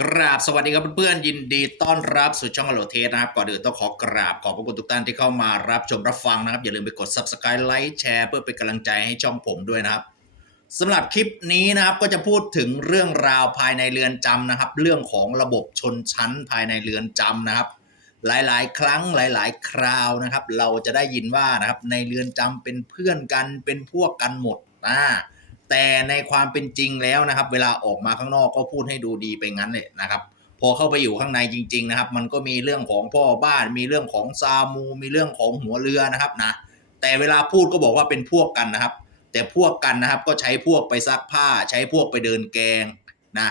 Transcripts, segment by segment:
กราบสวัสดีครับเพื่อนๆยินดีต้อนรับสู่ช่องอโลเทสนะครับ ก่อนอื่นต้องขอกราบขอบพระคุณทุกท่านที่เข้ามารับชมรับฟังนะครับ อย่าลืมไปกด subscribe ไลค์แชร์เพื่อเป็นกำลังใจให้ช่องผมด้วยนะครับสำหรับคลิปนี้นะครับก็จะพูดถึงเรื่องราวภายในเรือนจำนะครับ เรื่องของระบบชนชั้นภายในเรือนจำนะครับ หลายๆ ครั้งหลาย ๆ คราวนะครับ เราจะได้ยินว่านะครับในเรือนจำเป็นเพื่อนกันเป็นพวกกันหมดอ่า แต่ในความเป็นจริงแล้วนะครับ เวลาออกมาข้างนอกก็พูดให้ดูดีไปงั้นเลยนะครับพอเข้าไปอยู่ข้างในจริง ๆ นะครับ มันก็มีเรื่องของพ่อบ้าน มีเรื่องของซามู มีเรื่องของหัวเรือนะครับนะ แต่เวลาพูดก็บอกว่าเป็นพวกกันนะครับ แต่พวกกันนะครับก็ใช้พวกไปซักผ้า ใช้พวกไปเดินแกงนะ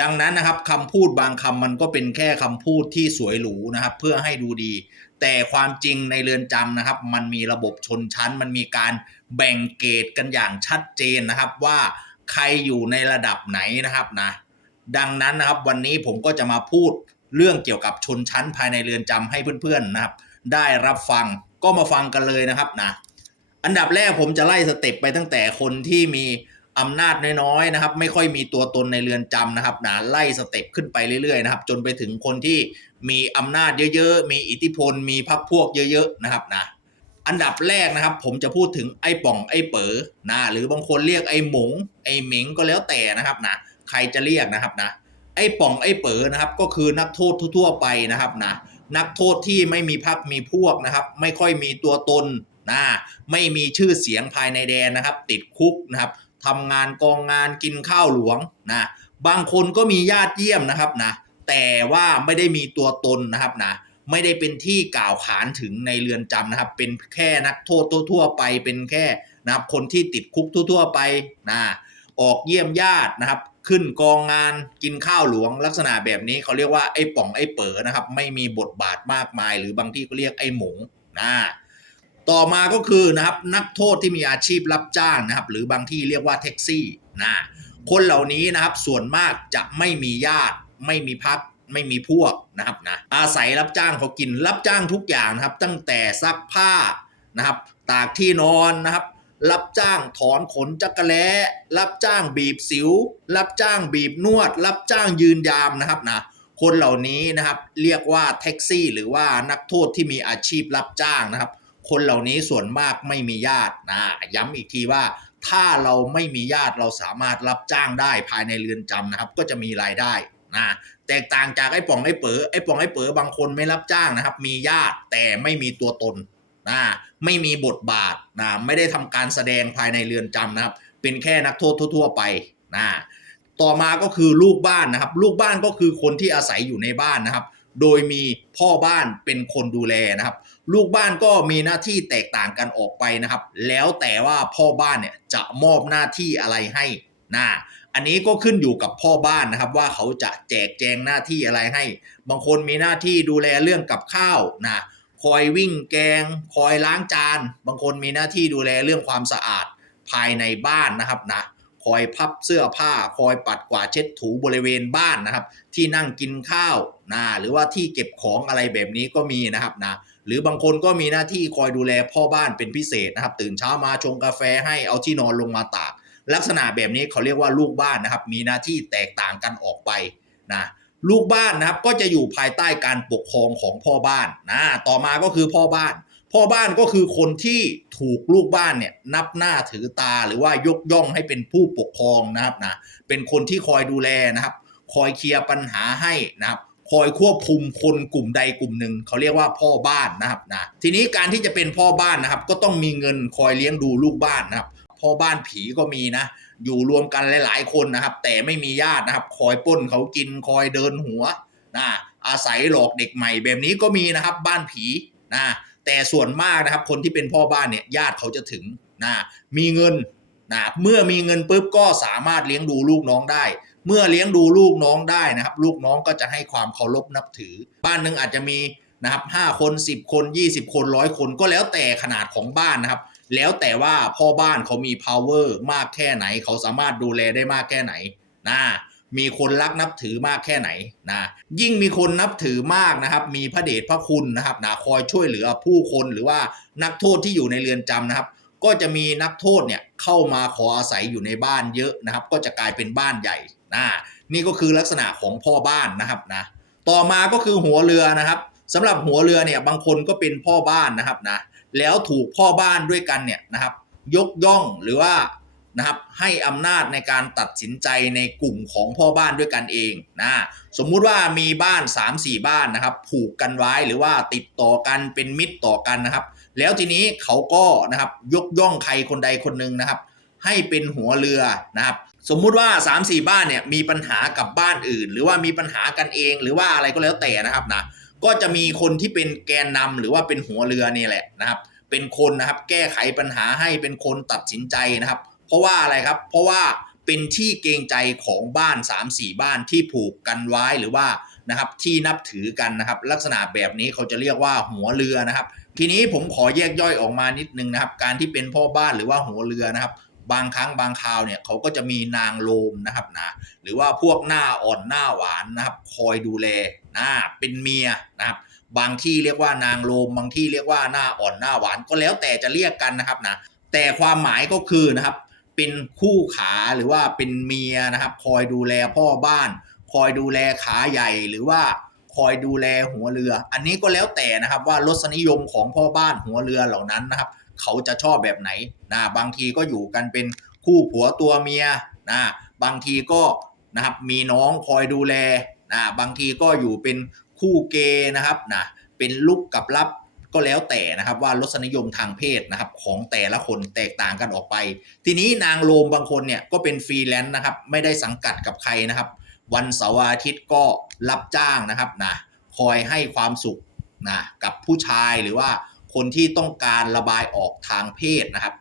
ดังนั้นนะครับคำพูดบางคำมันก็เป็นแค่คำพูดที่สวยหรูนะครับ เพื่อให้ดูดี แต่ความจริงในเรือนจำนะครับ มันมีระบบชนชั้น มันมีการแบ่งเกรดกันอย่างชัดเจนนะครับ ว่าใครอยู่ในระดับไหนนะครับนะดังนั้นนะครับวันนี้ผมก็จะมาพูดเรื่องเกี่ยวกับชนชั้นภายในเรือนจำให้เพื่อนๆนะครับ ได้รับฟังก็มาฟังกันเลยนะครับนะอันดับแรกผมจะไล่สเต็ปไปตั้งแต่คนที่มี อำนาจน้อยๆนะครับ ไม่ค่อยมีตัวตนในเรือนจำนะครับนะไล่สเต็ปขึ้นไปเรื่อยๆนะครับ จนไปถึงคนที่มีอำนาจเยอะๆ มีอิทธิพล มีพรรคพวกเยอะๆนะครับนะอันดับแรกนะครับ ผมจะพูดถึงไอ้ป่องไอ้เป๋อนะหรือบางคนเรียกไอ้หมงไอ้เหม็งก็แล้วแต่นะครับนะใครจะเรียกนะครับนะไอ้ป่องไอ้เป๋อนะครับก็คือนักโทษทั่ว ๆ ไปนะครับนะนักโทษที่ไม่มีพรรคมีพวกนะครับ ไม่ค่อยมีตัวตนนะไม่มีชื่อเสียงภายในแดนนะครับ ติดคุกนะครับ ทำงานกองงานกินข้าวหลวงนะบางคนก็มีญาติเยี่ยมนะครับนะแต่ว่าไม่ได้มีตัวตนนะครับนะไม่ได้เป็นที่กล่าวขานถึงในเรือนจำนะครับ เป็นแค่นักโทษทั่วๆไปเป็นแค่นะครับคนที่ติดคุกทั่วๆไปนะออกเยี่ยมญาตินะครับ ขึ้นกองงานกินข้าวหลวงลักษณะแบบนี้เขาเรียกว่าไอ้ป่องไอ้เป๋อนะครับ ไม่มีบทบาทมากมาย หรือบางที่ก็เรียกไอ้หมงนะ ต่อมาก็คือนะครับนักโทษที่มีอาชีพรับจ้างนะครับ หรือบางที่เรียกว่าแท็กซี่นะคนเหล่านี้นะครับส่วนมากจะไม่มีญาติ ไม่มีพักไม่มีพวกนะครับนะอาศัยรับจ้างเขากินรับจ้างทุกอย่างนะครับ ตั้งแต่ซักผ้านะครับ ตากที่นอนนะครับ รับจ้างถอนขนจักระแล้รับจ้างบีบสิว รับจ้างบีบนวด รับจ้างยืนยามนะครับนะคนเหล่านี้นะครับเรียกว่าแท็กซี่ หรือว่านักโทษที่มีอาชีพรับจ้างนะครับ คนเหล่านี้ส่วนมากไม่มีญาตินะย้ำอีกทีว่าถ้าเราไม่มีญาติเราสามารถรับจ้างได้ภายในเรือนจำนะครับ ก็จะมีรายได้นะแตกต่างจากไอ้ป่องไอ้เป๋อไอ้ป่องไอ้เป๋อบางคนไม่รับจ้างนะครับ มีญาติแต่ไม่มีตัวตนนะไม่มีบทบาทนะไม่ได้ทำการแสดงภายในเรือนจำนะครับ เป็นแค่นักโทษทั่ว ๆ ไปนะต่อมาก็คือลูกบ้านนะครับ ลูกบ้านก็คือคนที่อาศัยอยู่ในบ้านนะครับ โดยมีพ่อบ้านเป็นคนดูแลนะครับ ลูกบ้านก็มีหน้าที่แตกต่างกันออกไปนะครับ แล้วแต่ว่าพ่อบ้านเนี่ยจะมอบหน้าที่อะไรให้นะอันนี้ก็ขึ้นอยู่กับพ่อบ้านนะครับ ว่าเขาจะแจกแจงหน้าที่อะไรให้ บางคนมีหน้าที่ดูแลเรื่องกับข้าวนะคอยวิ่งแกง คอยล้างจาน บางคนมีหน้าที่ดูแลเรื่องความสะอาดภายในบ้านนะครับนะคอยพับเสื้อผ้า คอยปัดกวาดเช็ดถูบริเวณบ้านนะครับ ที่นั่งกินข้าวนะหรือว่าที่เก็บของอะไรแบบนี้ก็มีนะครับนะ หรือบางคนก็มีหน้าที่คอยดูแลพ่อบ้านเป็นพิเศษนะครับ ตื่นเช้ามาชงกาแฟให้เอาที่นอนลงมาตาก ลักษณะแบบนี้เขาเรียกว่าลูกบ้านนะครับ มีหน้าที่แตกต่างกันออกไปนะลูกบ้านนะครับก็จะอยู่ภายใต้การปกครองของพ่อบ้านนะต่อมาก็คือพ่อบ้าน พ่อบ้านก็คือคนที่ถูกลูกบ้านเนี่ยนับหน้าถือตาหรือว่ายกย่องให้เป็นผู้ปกครองนะครับนะเป็นคนที่คอยดูแลนะครับ คอยเคลียร์ปัญหาให้นะครับ คอยควบคุมคนกลุ่มใดกลุ่มหนึ่งเขาเรียกว่าพ่อบ้านนะครับนะทีนี้การที่จะเป็นพ่อบ้านนะครับ ก็ต้องมีเงินคอยเลี้ยงดูลูกบ้านนะครับพ่อบ้านผีก็มีนะ อยู่รวมกันหลายๆคนนะครับ แต่ไม่มีญาตินะครับ คอยป้นเขากินคอยเดินหัวนะอาศัยหลอกเด็กใหม่แบบนี้ก็มีนะครับ บ้านผีนะแต่ส่วนมากนะครับ คนที่เป็นพ่อบ้านเนี่ยญาติเขาจะถึงนะมีเงินนะเมื่อมีเงินปุ๊บก็สามารถเลี้ยงดูลูกน้องได้ เมื่อเลี้ยงดูลูกน้องได้นะครับ ลูกน้องก็จะให้ความเคารพนับถือ บ้านหนึ่งอาจจะมีนะครับห้าคนสิบคนยี่สิบคนร้อยคนก็แล้วแต่ขนาดของบ้านนะครับ แล้วแต่ว่าพ่อบ้านเขามี power มากแค่ไหน เขาสามารถดูแลได้มากแค่ไหนนะมีคนรักนับถือมากแค่ไหนนะยิ่งมีคนนับถือมากนะครับ มีพระเดชพระคุณนะครับนะคอยช่วยเหลือผู้คนหรือว่านักโทษที่อยู่ในเรือนจำนะครับ ก็จะมีนักโทษเนี่ยเข้ามาขออาศัยอยู่ในบ้านเยอะนะครับ ก็จะกลายเป็นบ้านใหญ่ นะนี่ก็คือลักษณะของพ่อบ้านนะครับนะต่อมาก็คือหัวเรือนะครับสำหรับหัวเรือเนี่ยบางคนก็เป็นพ่อบ้านนะครับนะแล้วถูกพ่อบ้านด้วยกันเนี่ยนะครับ ยกย่องหรือว่านะครับให้อำนาจในการตัดสินใจในกลุ่มของพ่อบ้านด้วยกันเองนะสมมุติว่ามีบ้าน 3-4 บ้านนะครับ ผูกกันไว้หรือว่าติดต่อกันเป็นมิตรต่อกันนะครับ แล้วทีนี้เขาก็นะครับยกย่องใครคนใดคนหนึ่งนะครับ ให้เป็นหัวเรือนะครับ สมมุติว่า 3 4 บ้านเนี่ยมีปัญหากับบ้านอื่น หรือว่ามีปัญหากันเอง หรือว่าอะไรก็แล้วแต่นะครับนะก็จะมีคนที่เป็นแกนนำหรือว่าเป็นหัวเรือนี่แหละนะครับ เป็นคนนะครับแก้ไขปัญหาให้เป็นคนตัดสินใจนะครับ เพราะว่าอะไรครับ เพราะว่าเป็นที่เกรงใจของบ้าน 3-4 บ้านที่ผูกกันไว้หรือว่านะครับที่นับถือกันนะครับ ลักษณะแบบนี้เขาจะเรียกว่าหัวเรือนะครับ ทีนี้ผมขอแยกย่อยออกมานิดนึงนะครับ การที่เป็นพ่อบ้านหรือว่าหัวเรือนะครับ บางครั้งบางคราวเนี่ยเขาก็จะมีนางโลมนะครับนะหรือว่าพวกหน้าอ่อนหน้าหวานนะครับ คอยดูแลนะเป็นเมียนะครับบางที่เรียกว่านางโลมบางที่เรียกว่าหน้าอ่อนหน้าหวานก็แล้วแต่จะเรียกกันนะครับนะแต่ความหมายก็คือนะครับ เป็นคู่ขาหรือว่าเป็นเมียนะครับ คอยดูแลพ่อบ้าน คอยดูแลขาใหญ่หรือว่าคอยดูแลหัวเรือ อันนี้ก็แล้วแต่นะครับว่ารสนิยมของพ่อบ้านหัวเรือเหล่านั้นนะครับ เขาจะชอบแบบไหนนะบางทีก็อยู่กันเป็นคู่ผัวตัวเมียนะบางทีก็นะครับมีน้องคอยดูแลนะบางทีก็อยู่เป็นคู่เกย์นะครับนะเป็นลุกกับลับก็แล้วแต่นะครับว่ารสนิยมทางเพศนะครับของแต่ละคนแตกต่างกันออกไป ทีนี้นางโลมบางคนเนี่ยก็เป็นฟรีแลนซ์นะครับไม่ได้สังกัดกับใครนะครับ วันเสาร์อาทิตย์ก็รับจ้างนะครับนะคอยให้ความสุขนะกับผู้ชายหรือว่า คนที่ต้องการระบายออกทางเพศนะครับ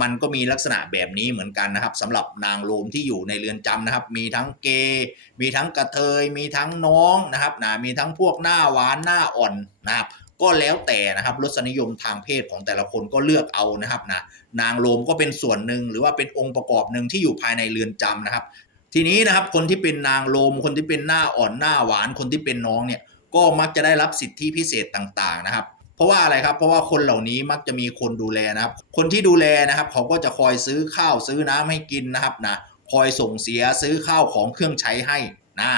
มันก็มีลักษณะแบบนี้เหมือนกันนะครับสำหรับนางโลมที่อยู่ในเรือนจำนะครับ มีทั้งเกย์มีทั้งกระเทย มีทั้งน้องนะครับนะมีทั้งพวกหน้าหวานหน้าอ่อนนะครับก็แล้วแต่นะครับรสนิยมทางเพศของแต่ละคนก็เลือกเอานะครับนะนางโลมก็เป็นส่วนหนึ่งหรือว่าเป็นองค์ประกอบหนึ่งที่อยู่ภายในเรือนจำนะครับ ทีนี้นะครับคนที่เป็นนางโลมคนที่เป็นหน้าอ่อนหน้าหวานคนที่เป็นน้องเนี่ยก็มักจะได้รับสิทธิพิเศษต่างๆนะครับ เพราะว่าอะไรครับ เพราะว่าคนเหล่านี้มักจะมีคนดูแลนะครับ คนที่ดูแลนะครับ เขาก็จะคอยซื้อข้าวซื้อน้ำให้กินนะครับนะคอยส่งเสียซื้อข้าวของเครื่องใช้ให้นะ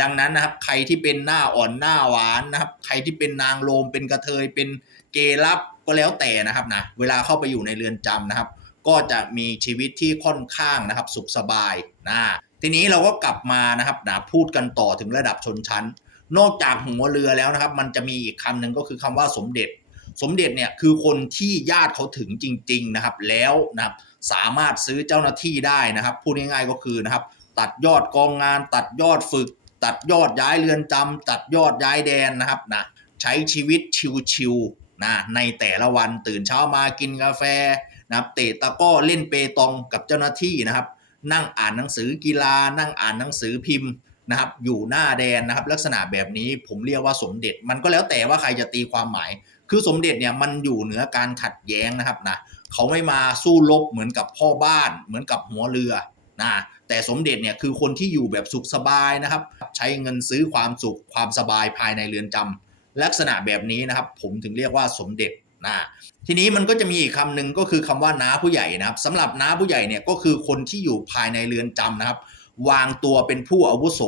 ดังนั้นนะครับใครที่เป็นหน้าอ่อนหน้าหวานนะครับ ใครที่เป็นนางโลมเป็นกระเทยเป็นเกย์รับก็แล้วแต่นะครับนะเวลาเข้าไปอยู่ในเรือนจำนะครับ ก็จะมีชีวิตที่ค่อนข้างนะครับ สุขสบายนะทีนี้เราก็กลับมานะครับนะพูดกันต่อถึงระดับชนชั้น นอกจากหัวเรือแล้วนะครับ มันจะมีอีกคำหนึ่งก็คือคำว่าสมเด็จ สมเด็จเนี่ยคือคนที่ญาติเขาถึงจริง ๆนะครับ แล้วนะครับสามารถซื้อเจ้าหน้าที่ได้นะครับ พูดง่ายๆก็คือนะครับ ตัดยอดกองงาน ตัดยอดฝึก ตัดยอดย้ายเรือนจำตัดยอดย้ายแดนนะครับนะใช้ชีวิตชิวๆนะในแต่ละวันตื่นเช้ามากินกาแฟนะครับเตะตะก้อเล่นเปตองกับเจ้าหน้าที่นะครับ นั่งอ่านหนังสือกีฬา นั่งอ่านหนังสือพิมพ์ นะครับอยู่หน้าแดนนะครับลักษณะแบบนี้ผมเรียกว่าสมเด็จ มันก็แล้วแต่ว่าใครจะตีความหมาย คือสมเด็จเนี่ยมันอยู่เหนือการขัดแย้งนะครับนะเขาไม่มาสู้รบเหมือนกับพ่อบ้าน เหมือนกับหัวเรือนะแต่สมเด็จเนี่ยคือคนที่อยู่แบบสุขสบายนะครับ ใช้เงินซื้อความสุขความสบายภายในเรือนจำลักษณะแบบนี้นะครับ ผมถึงเรียกว่าสมเด็จนะทีนี้มันก็จะมีอีกคำหนึ่งก็คือคำว่าน้าผู้ใหญ่นะครับสำหรับน้าผู้ใหญ่เนี่ยก็คือคนที่อยู่ภายในเรือนจำนะครับ วางตัวเป็นผู้อาวุโส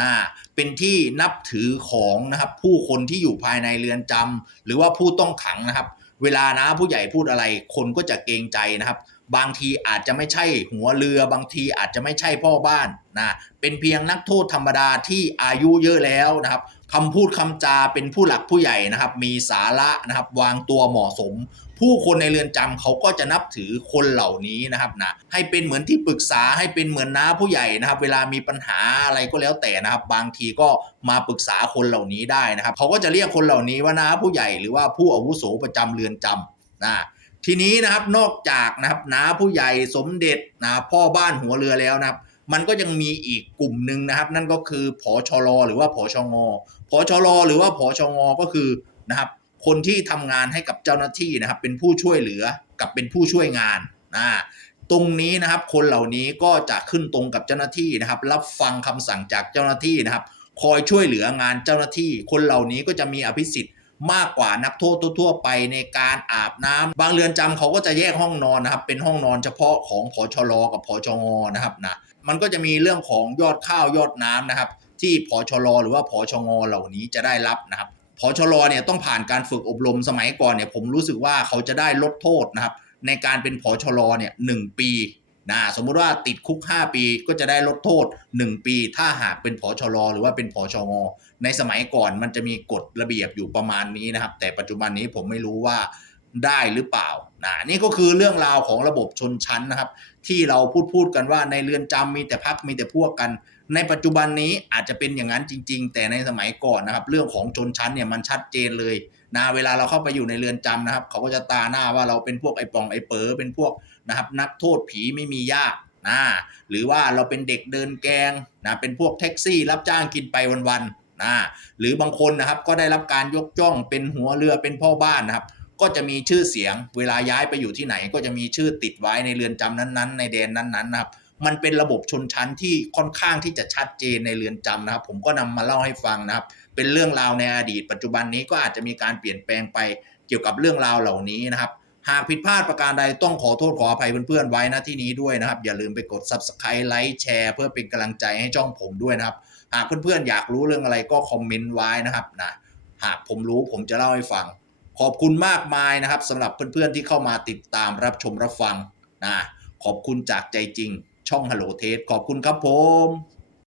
นะเป็นที่นับถือของนะครับผู้คนที่อยู่ภายในเรือนจำหรือว่าผู้ต้องขังนะครับ เวลานะผู้ใหญ่พูดอะไรคนก็จะเกรงใจนะครับ บางทีอาจจะไม่ใช่หัวเรือบางทีอาจจะไม่ใช่พ่อบ้านนะเป็นเพียงนักโทษธรรมดาที่อายุเยอะแล้วนะครับคำพูดคำจาเป็นผู้หลักผู้ใหญ่นะครับ มีสาระนะครับวางตัวเหมาะสม ผู้คนในเรือนจำเขาก็จะนับถือคนเหล่านี้นะครับนะให้เป็นเหมือนที่ปรึกษาให้เป็นเหมือนน้าผู้ใหญ่นะครับ เวลามีปัญหาอะไรก็แล้วแต่นะครับ บางทีก็มาปรึกษาคนเหล่านี้ได้นะครับเขาก็จะเรียกคนเหล่านี้ว่าน้าผู้ใหญ่หรือว่าผู้อาวุโสประจำเรือนจำนะ ทีนี้นะครับนอกจากนะครับน้าผู้ใหญ่สมเด็จนะพ่อบ้านหัวเรือแล้วนะครับ มันก็ยังมีอีกกลุ่มหนึ่งนะครับ นั่นก็คือผอชรหรือว่าผอชงผอชรหรือว่าผอชงก็คือนะครับ คนที่ทำงานให้กับเจ้าหน้าที่นะครับ เป็นผู้ช่วยเหลือกับเป็นผู้ช่วยงานนะตรงนี้นะครับ คนเหล่านี้ก็จะขึ้นตรงกับเจ้าหน้าที่นะครับ รับฟังคำสั่งจากเจ้าหน้าที่นะครับ คอยช่วยเหลืองานเจ้าหน้าที่ คนเหล่านี้ก็จะมีอภิสิทธิ์ มากกว่านักโทษทั่วๆไปในการอาบน้ำบางเรือนจำเขาก็จะแยกห้องนอนนะครับ เป็นห้องนอนเฉพาะของผอชรกับผอชงนะครับนะมันก็จะมีเรื่องของยอดข้าวยอดน้ำนะครับ ที่พชรหรือว่าพชงเหล่านี้จะได้รับนะครับพชรเนี่ยต้องผ่านการฝึกอบรมสมัยก่อนเนี่ยผมรู้สึกว่าเขาจะได้ลดโทษนะครับในการเป็นพชรเนี่ยหนึ่งปี นะสมมุติว่าติดคุก 5 ปีก็จะได้ลดโทษ 1 ปี ถ้าหากเป็นพชรหรือว่าเป็นพชงในสมัยก่อนมันจะมีกฎระเบียบอยู่ประมาณนี้นะครับ แต่ปัจจุบันนี้ผมไม่รู้ว่าได้หรือเปล่านะนี่ก็คือเรื่องราวของระบบชนชั้นนะครับ ที่เราพูดพูดกันว่าในเรือนจำมีแต่พักมีแต่พวกกัน ในปัจจุบันนี้อาจจะเป็นอย่างนั้นจริง ๆ แต่ในสมัยก่อนนะครับ เรื่องของชนชั้นเนี่ยมันชัดเจนเลย นะเวลาเราเข้าไปอยู่ในเรือนจำนะครับ เขาก็จะตาหน้าว่าเราเป็นพวกไอ้ปองไอ้เป๋อเป็นพวกนะครับ นักโทษผีไม่มีญาตินะหรือว่าเราเป็นเด็กเดินแกงนะเป็นพวกแท็กซี่ รับจ้างกินไปวันๆนะหรือบางคนนะครับก็ได้รับการยกย่องเป็นหัวเรือเป็นพ่อบ้านนะครับ ก็จะมีชื่อเสียง เวลาย้ายไปอยู่ที่ไหน ก็จะมีชื่อติดไว้ในเรือนจำนั้นๆ ในแดนนั้นๆนะครับมันเป็นระบบชนชั้นที่ค่อนข้างที่จะชัดเจนในเรือนจำนะครับ ผมก็นำมาเล่าให้ฟังนะครับ เป็นเรื่องราวในอดีต ปัจจุบันนี้ก็อาจจะมีการเปลี่ยนแปลงไปเกี่ยวกับเรื่องราวเหล่านี้นะครับ หากผิดพลาดประการใดต้องขอโทษขออภัยเพื่อนๆไว้นะที่นี้ด้วยนะครับ อย่าลืมไปกด subscribe ไลค์แชร์เพื่อเป็นกำลังใจให้ช่องผมด้วยนะครับ หากเพื่อนๆอยากรู้เรื่องอะไรก็คอมเมนต์ไว้นะครับนะหากผมรู้ผมจะเล่าให้ฟัง ขอบคุณมากมายนะครับสำหรับเพื่อนๆที่เข้ามาติดตามรับชมรับฟังนะขอบคุณจากใจจริง ช่องฮัลโหลเทสขอบคุณครับผม